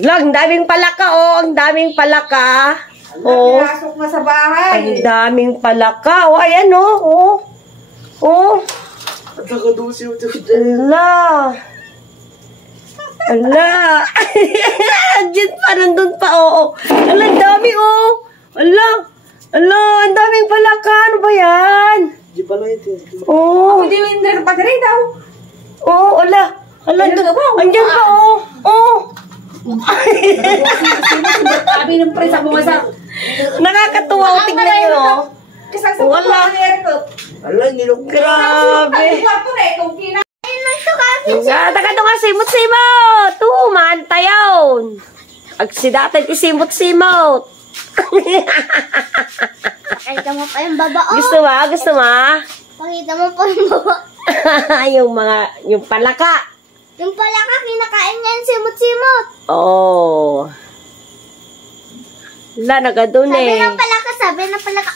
Lang, daming palaka, oh. Ang daming palaka. Oh. Pinasok na sa bahay. Ang daming palaka. Oh, ayan, oh. Oh. Oh. Ala. Ala. Diyan pa, nandun pa, oh. Ala, ang dami, oh. Ala. Ala, ang daming palaka. Ano ba yan? Oh. Hindi mo yung pagkaray daw. Oh, ala. Ala, andyan pa, oh. Oh. Sabi ng pre sa mga sa... Nakakatuwa ko tingnan nyo. Wala. Ala, nilog. Grabe. Taka to nga simot-simot. Man tayon. Agsidatan ti simot-simot. Pakita mo pa yung baba, oh. Gusto ba? Gusto ba? Pakita mo pa yung baba. yung palaka. Yung palaka, kinakain niya yung simot-simot. Oh. Wala, nagadun eh. Sabi ng palaka,